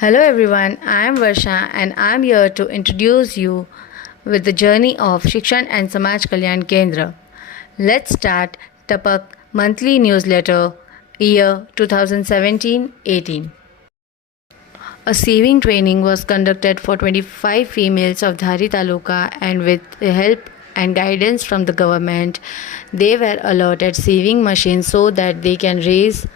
Hello everyone, I am Varsha and I am here to introduce you with the journey of Shikshan and Samaj Kalyan Kendra. Let's start Tapak monthly newsletter year 2017-18. A saving training was conducted for 25 females of Dhari Taluka, and with the help and guidance from the government, they were allotted saving machines so that they can raise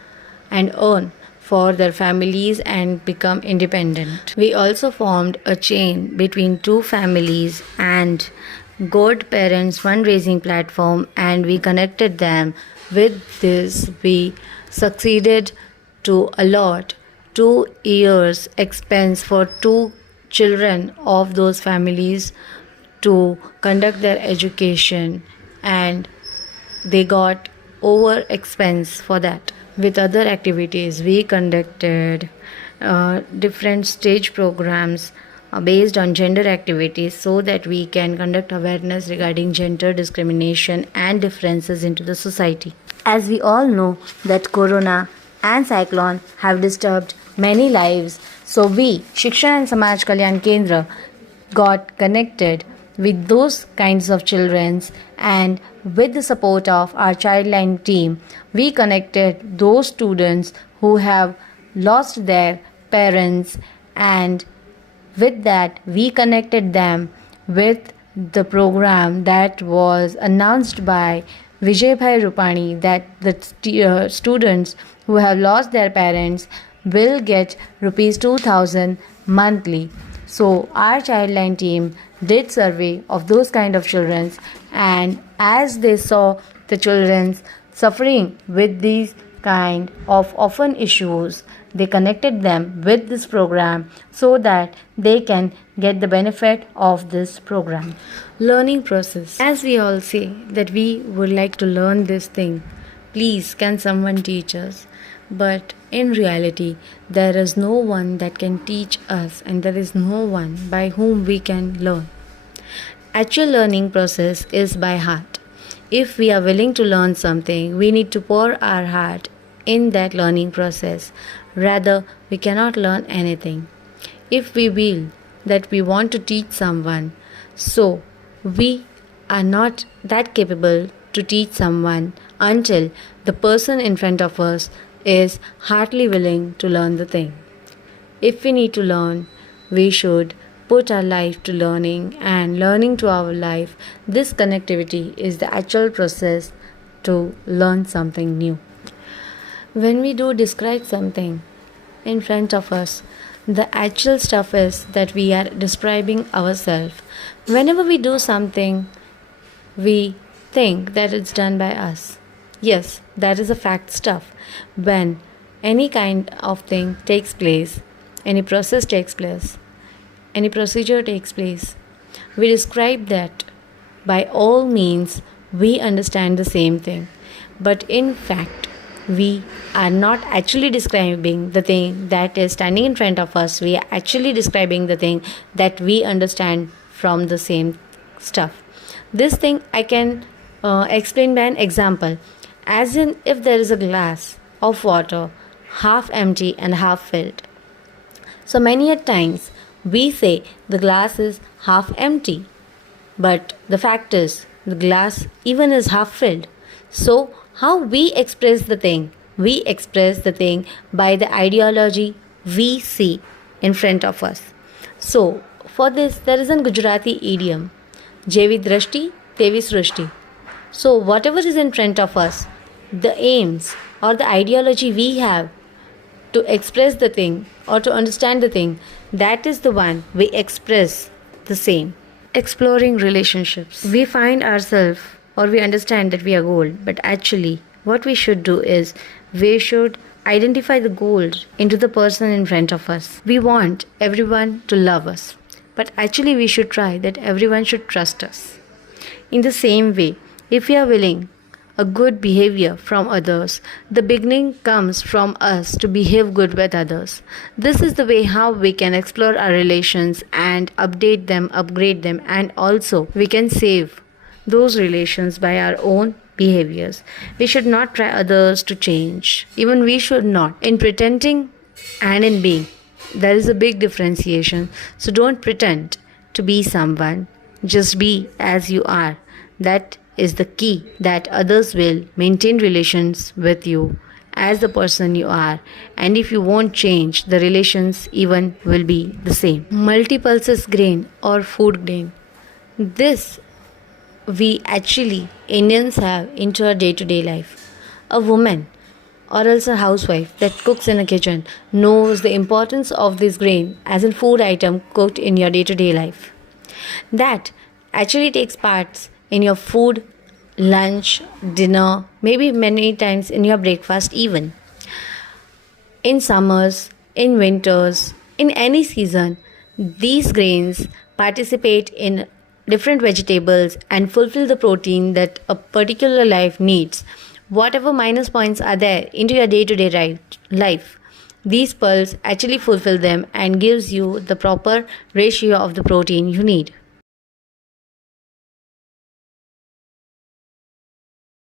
and earn for their families and become independent. We also formed a chain between two families and godparents fundraising platform, and we connected them. With this we succeeded to allot 2 years expense for two children of those families to conduct their education, and they got over expense for that. With other activities, we conducted different stage programs based on gender activities so that we can conduct awareness regarding gender discrimination and differences into the society. As we all know that corona and cyclone have disturbed many lives, so we, Shikshan and Samaj Kalyan Kendra, got connected with those kinds of children, and with the support of our childline team, we connected those students who have lost their parents, and with that we connected them with the program that was announced by Vijay Bhai Rupani, that the students who have lost their parents will get rupees 2000 monthly. So our childline team did survey of those kind of children, and as they saw the children suffering with these kind of often issues, they connected them with this program so that they can get the benefit of this program. Learning process. As we all say that we would like to learn this thing, please can someone teach us? But in reality, there is no one that can teach us, and there is no one by whom we can learn. Actual learning process is by heart. If we are willing to learn something, we need to pour our heart in that learning process. Rather, we cannot learn anything. If we will that we want to teach someone, so we are not that capable to teach someone until the person in front of us is heartily willing to learn the thing. If we need to learn, we should put our life to learning, and learning to our life. This connectivity is the actual process to learn something new. When we do describe something in front of us, the actual stuff is that we are describing ourselves. Whenever we do something, we think that it's done by us. Yes, that is a fact stuff. When any kind of thing takes place, any process takes place, any procedure takes place, we describe that. By all means, we understand the same thing. But in fact, we are not actually describing the thing that is standing in front of us. We are actually describing the thing that we understand from the same stuff. This thing I can explain by an example. As in, if there is a glass of water, half empty and half filled. So many a times we say the glass is half empty, but the fact is the glass even is half filled. So how we express the thing? We express the thing by the ideology we see in front of us. So for this there is a Gujarati idiom, Jevi Drashti, Tevi Srushti. So whatever is in front of us, the aims or the ideology we have to express the thing or to understand the thing, that is the one we express the same. Exploring relationships. We find ourselves or we understand that we are gold, but actually what we should do is we should identify the gold into the person in front of us. We want everyone to love us, but actually we should try that everyone should trust us. In the same way, if we are willing a good behavior from others, the beginning comes from us to behave good with others. This is the way how we can explore our relations and update them, upgrade them, and also we can save those relations by our own behaviors. We should not try others to change. Even we should not. In pretending and in being, There is a big differentiation. So don't pretend to be someone. Just be as you are. That is the key that others will maintain relations with you as the person you are. And if you won't change, the relations even will be the same. Multipulses grain or food grain. This we actually Indians have into our day-to-day life. A woman or else a housewife that cooks in a kitchen knows the importance of this grain as a food item cooked in your day-to-day life. That actually takes parts in your food, lunch, dinner, maybe many times in your breakfast even. In summers, in winters, in any season, these grains participate in different vegetables and fulfill the protein that a particular life needs. Whatever minus points are there into your day-to-day life, these pearls actually fulfill them and gives you the proper ratio of the protein you need.